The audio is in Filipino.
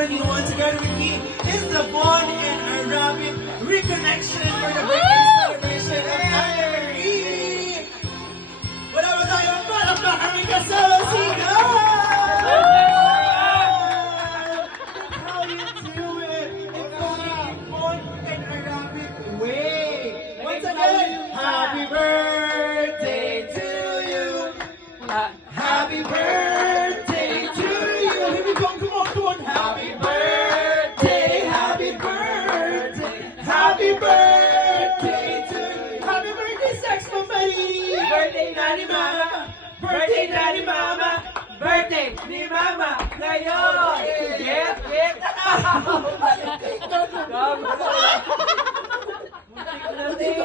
2021 together with me is the Born in Arabic Reconnection for the birthday celebration of Anne-Marie! Wala ba tayong palakpakan ng kasama si God! How you do it? It's only Born in Arabic way! Once again, happy birthday to you! Happy birthday to you! Here we go, come on, come on! Happy birthday, happy birthday, happy birthday to you! Happy birthday, Sex Buddy! Birthday Daddy Mama! Birthday Daddy Mama! Birthday ni Mama! Ngayon! Get!